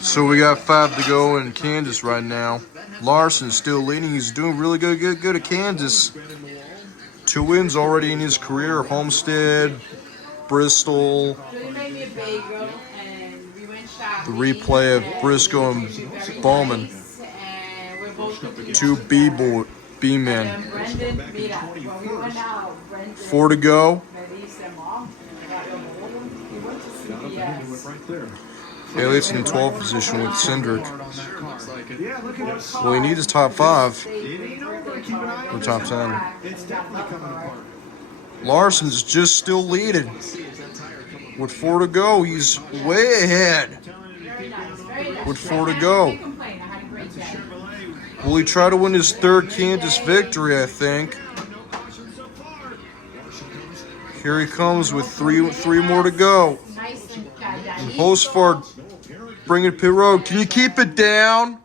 So we got 5 to go in Kansas right now. Larson's still leading. He's doing really good at Kansas. 2 wins already in his career. Homestead, Bristol. The replay of Briscoe and Bowman. 2 B-men. 4 to go. Elliott's in 12th position with Cindric. Well, he needs his top 5. Or top 10. Larson's just still leading. With 4 to go, he's way ahead. With 4 to go. Will he try to win his 3rd Kansas victory, I think. Here he comes with three more to go. And Hosford bringing pit road. Can you keep it down?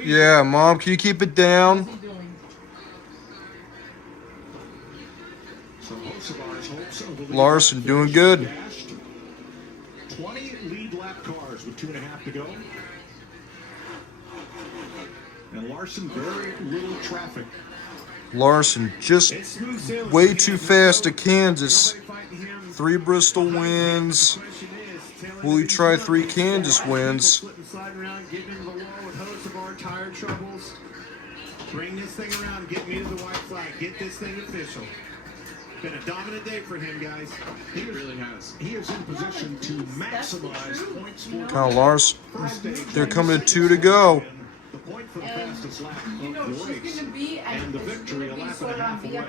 Yeah, Mom, can you keep it down? Larson doing good. 20 lead lap cars with 2.5 to go. And Larson, very little traffic. Larson just way too fast at Kansas. 3 Bristol wins. Will he try 3 Kansas wins? Bring this thing around, get me to the white flag, get this thing official. Been a dominant day for him, guys. He really has. He is in position to maximize points for Kyle Larson. They're coming to 2 to go. the point for the fastest lap of the race. And the victory a lap and a half away.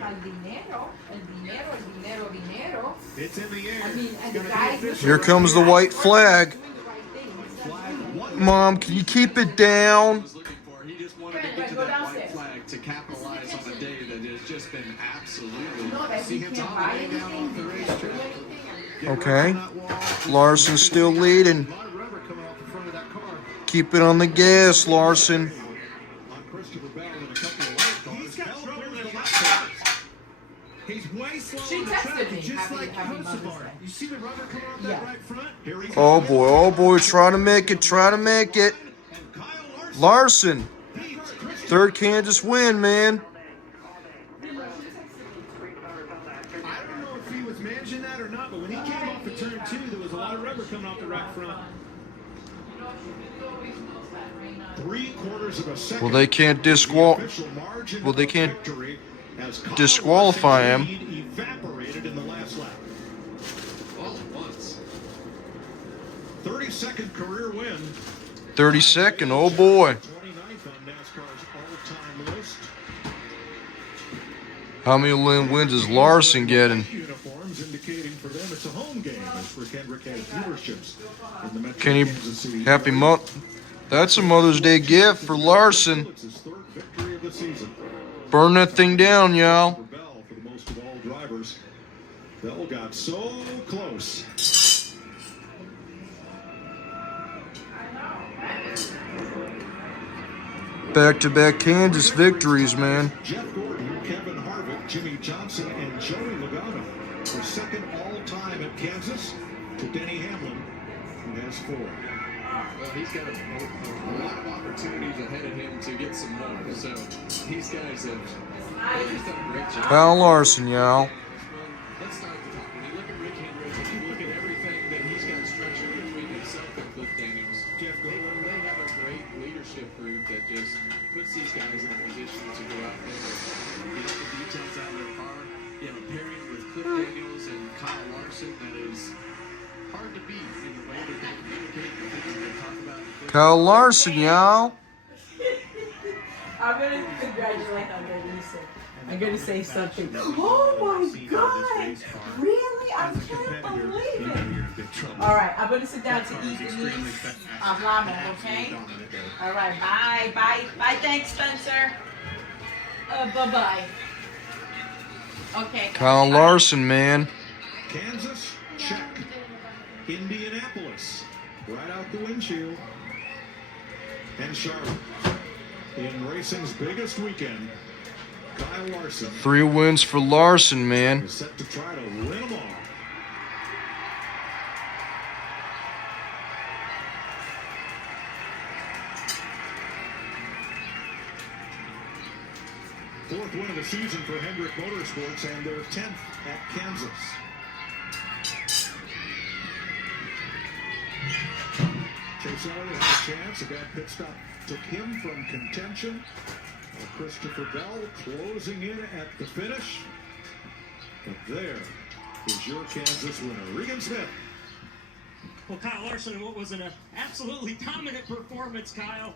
It's in the air. Here comes the white flag. Mom, can you keep it down? He just wanted to get to that white flag to capitalize on a day that has just been absolutely down off the racetrack. Okay. Larson's still leading. Keep it on the gas, Larson. She texted me. Happy Mother's Day. You see the rubber come off that right front? Here he Oh boy, trying to make it, Larson, 3rd Kansas win, man. I don't know if he was managing that or not, but when he came off the turn 2, there was a lot of rubber coming off the right front. 3/4 of a second. Well, they can't disqualify him. Evaporated in the last lap. All at once. 32nd career win. 32nd, oh boy. 29th on NASCAR's all-time list. How many wins is Larson getting? Uniforms indicating for them it's a home game as for Kendrick has dealerships in the Metro Can he Kansas City. happy month? That's a Mother's Day gift for Larson. It's his 3rd victory of the season. Burn that thing down, y'all. For Bell, for the most of all drivers. Bell got so close. Back-to-back Kansas victories, man. Jeff Gordon, Kevin Harvick, Jimmy Johnson, and Joey Logano for 2nd all-time at Kansas to Denny Hamlin, who has 4. Well, he's got a lot of opportunities ahead of him to get some more. So these guys have he's done a great job. Kyle Larson, y'all. Let's start at the top. When you look at Rick Hendricks and you look at everything that he's got structured between himself and Cliff Daniels, they have a great leadership group that just puts these guys in a position to go out there and get all the details out of their car. You have a pairing with Cliff Daniels and Kyle Larson that is hard to beat in the way that they communicate and the things that they talk about. Kyle Larson, y'all. I'm gonna congratulate her. I'm gonna say something. Oh my God! Really? I can't believe it. All right, I'm gonna sit down to eat these ramen, okay? All right, bye. Thanks, Spencer. Bye. Okay. Kyle Larson, man. Kansas, check. Indianapolis, right out the windshield. And Charlotte, in racing's biggest weekend, Kyle Larson 3 wins for Larson, man. is set to try to win them all. 4th win of the season for Hendrick Motorsports and their 10th at Kansas. Chase Elliott had a chance. A bad pit stop took him from contention. Christopher Bell closing in at the finish. But there is your Kansas winner, Regan Smith. Well, Kyle Larson, what was an absolutely dominant performance, Kyle.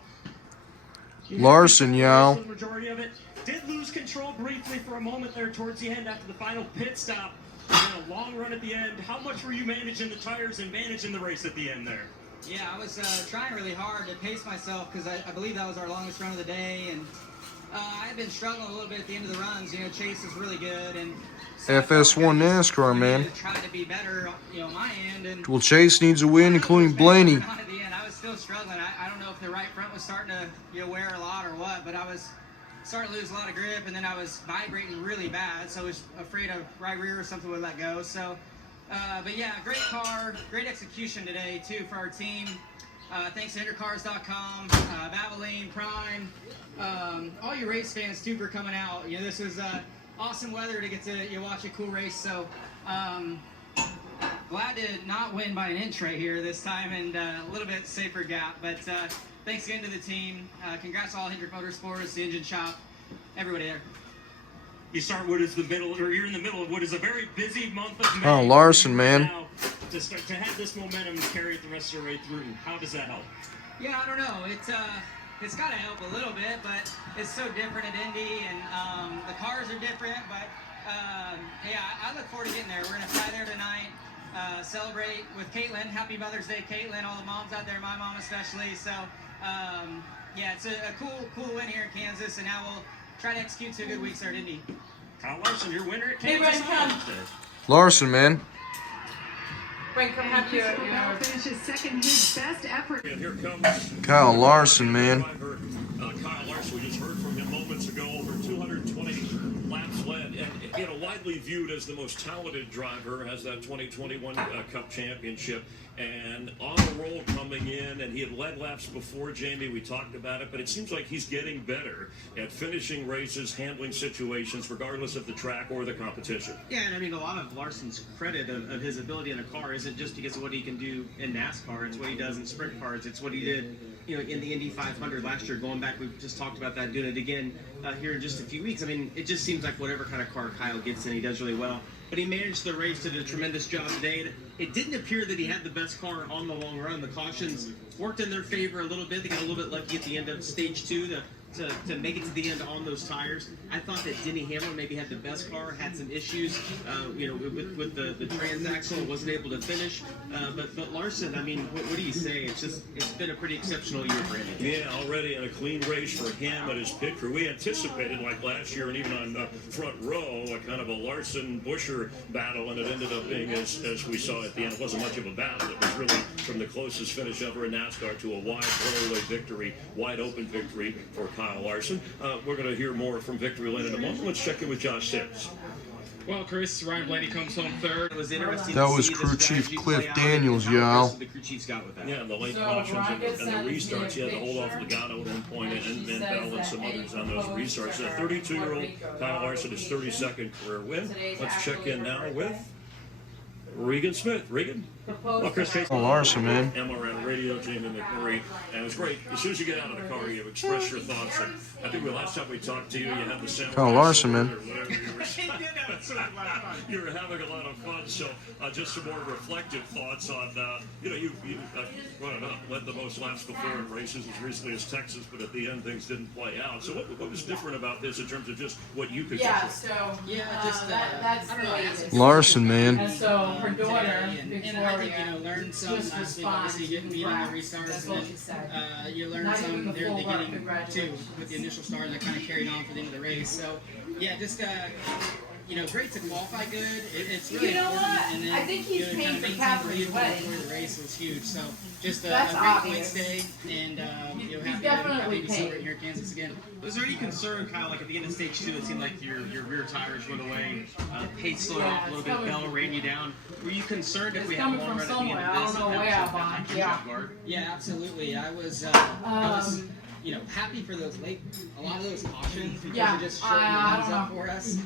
Larson, y'all. The majority of it did lose control briefly for a moment there towards the end after the final pit stop. And a long run at the end. How much were you managing the tires and managing the race at the end there? Yeah, I was trying really hard to pace myself because I believe that was our longest run of the day, and I've been struggling a little bit at the end of the runs. You know, Chase is really good, and so FS1 NASCAR, man. Try to be better, you know, my end. And Well, Chase needs a win, including Blaney. At the end, I was still struggling. I don't know if the right front was starting to wear a lot or what, but I was starting to lose a lot of grip, and then I was vibrating really bad, so I was afraid of right rear or something would let go. So, but yeah, great car, great execution today too for our team. Thanks to Intercars.com, Valvoline, Prime, all you race fans too for coming out. You know, this was awesome weather to get to watch a cool race. So glad to not win by an inch right here this time, and a little bit safer gap. But thanks again to the team. Congrats to all Hendrick Motorsports, the engine shop, everybody there. You start what is the middle, or you're in the middle of what is a very busy month of May. Oh, Larson, man. Now, to have this momentum carry it the rest of the way through, how does that help? Yeah, I don't know. It's got to help a little bit, but it's so different at Indy, and the cars are different. But yeah, I look forward to getting there. We're gonna fly there tonight, celebrate with Caitlin. Happy Mother's Day, Caitlin! All the moms out there, my mom especially. So yeah, it's a cool win here in Kansas, and now we'll try to execute 2 good weeks there at Indy. Kyle Larson, your winner at Hey, Kansas. Bren, come. Larson, man. Bren, come have your finishes second, his best effort. And here comes Kyle Larson, man. driver, Kyle Larson. We just heard from him moments ago, over 220 laps led, and you know, widely viewed as the most talented driver, has that 2021 Cup championship, and on the roll coming in, and he had led laps before, Jamie, we talked about it, but it seems like he's getting better at finishing races, handling situations, regardless of the track or the competition. Yeah, and I mean, a lot of Larson's credit of his ability in a car isn't just because of what he can do in NASCAR. It's what he does in sprint cars. It's what he did, you know, in the Indy 500 last year. Going back, we just talked about that, doing it again here in just a few weeks. I mean, it just seems like whatever kind of car Kyle gets in, he does really well. But he managed the race, did a tremendous job today. It didn't appear that he had the best car on the long run. The cautions worked in their favor a little bit. They got a little bit lucky at the end of stage 2 to make it to the end on those tires. I thought that Denny Hamlin maybe had the best car, had some issues, you know, with the transaxle, wasn't able to finish. But Larson, I mean, what do you say? It's been a pretty exceptional year for him. Yeah, already in a clean race for him and his pit crew. We anticipated, like last year and even on the front row, a kind of a Larson-Busher battle, and it ended up being, as we saw at the end, it wasn't much of a battle. It was really from the closest finish ever in NASCAR to a wide throwaway victory, wide open victory for Kyle Larson. We're going to hear more from Victory Lane in a moment. Let's check in with Josh Sims. Well, Chris, Ryan Blaney comes home third. It was interesting That to was see crew the chief strategy Cliff play out Daniels, and how y'all. aggressive the crew chiefs got with that. Yeah, the late So, cautions Rocket and the sent me restarts. He had to hold off picture, Logano at one point and and she Bell says and some that others on those Eddie restarts. A proposed 32-year-old her Kyle Larson, his 32nd career win. Today's Let's check actually in her now birthday. with Regan Smith. Regan? Well, Chris Chase. Kyle Larson, man. MRN Radio, Jamie McMurray, and it was great. As soon as you get out of the car, you express your thoughts. And I think the last time we talked to you, you had the sound. Kyle Larson, man. You were having a lot of fun. So just some more reflective thoughts on, you know, you led the most laps before in races as recently as Texas, but at the end things didn't play out. So what was different about this in terms of just what you could Yeah, control? so That's I don't know. Larson, man. And so her daughter, and I think, you know, learned some just last week. responds Obviously, you didn't beat on the to restarts, That's and what she said. then you learned Not even some the there at full the run. beginning too, Congratulations. with the initial start that kind of carried on for the end of the race. So, yeah, just you know, great to qualify good. It's really You know important. what? And then, I think he's you know, paying kind of for maintain Catherine's the lead wedding. before the race was huge. So, just a That's great obvious. points day, and you know, happy definitely to be paid. celebrating here in Kansas again. Was there any concern, Kyle, like at the end of stage 2, it seemed like your rear tires went away, pace slowed off a little bit, Bell ran you down. Were you concerned if It's we had a coming long from run at the end somewhere. of I this? don't know that where, that but might catch you yeah. off guard? Yeah, absolutely. I was happy for those a lot of those cautions because Yeah, it just shortened the I runs don't up know. for us.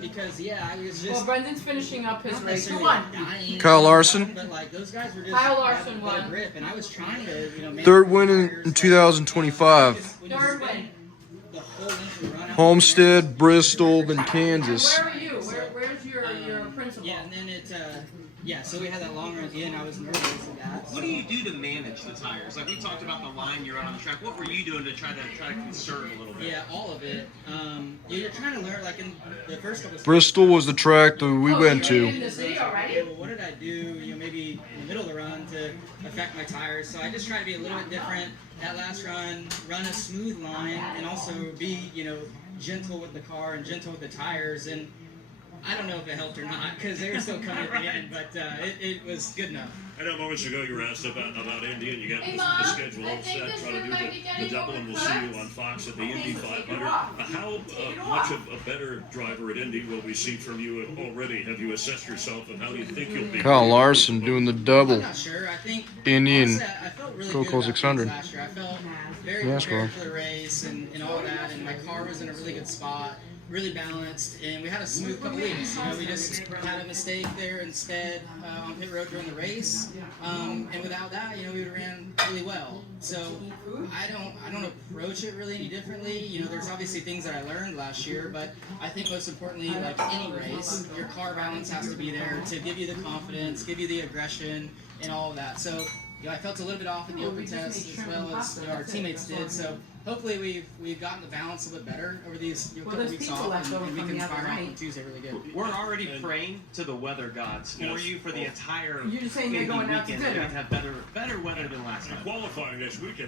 Because I was just Well, Brendan's finishing up his not race. Who necessarily won? dying, Kyle Larson. but like those guys were just Kyle Larson had won. grip, and I was trying to manage Third the win tires, in 2025. when you Third spend win. the whole length of the run out Homestead, Bristol, and And Kansas. where are you? Where's your principal? Yeah, and then so we had that long run at the end. I was nervous of that. What do you do to manage the tires? Like we talked about the line you're on the track. What were you doing to try to conserve a little bit? Yeah, all of it. You're trying to learn, like in the first couple. Bristol was the track that we went So you're in to. the city already? Well, what did I do? Maybe in the middle of the run to affect my tires. So I just try to be a little bit different that last run a smooth line, and also be gentle with the car and gentle with the tires. And I don't know if it helped or not because they were still coming at the end, but it was good enough. I know moments ago you were asked about Indy, and you got Hey, the Mom, schedule I all think set, this trying to room do might be the getting double, and we'll see you on Fox at the Indy 500. How much of a better driver at Indy will we see from you already? Have you assessed yourself, and how do you think you'll be? Kyle Larson doing the I'm double. not sure. I think Indian honestly, I felt really Coco good about 600. things last year. I felt very NASCAR. prepared for the race and all that, and my car was in a really good spot, really balanced, and we had a smooth couple weeks. We just had a mistake there instead on pit road during the race, and without that, we would have ran really well. So I don't approach it really any differently. There's obviously things that I learned last year, but I think most importantly, like any race, your car balance has to be there to give you the confidence, give you the aggression, and all of that. So I felt a little bit off in the open test as well as our teammates did. So hopefully we've gotten the balance a little bit better over these couple there's weeks people off, left over and we from can the other fire off night. on Tuesday really good. We're already praying to the weather gods for Yes. you for the entire You're just saying you're Indy going out to weekend. dinner. We'd have better weather than last time. Qualifying this weekend.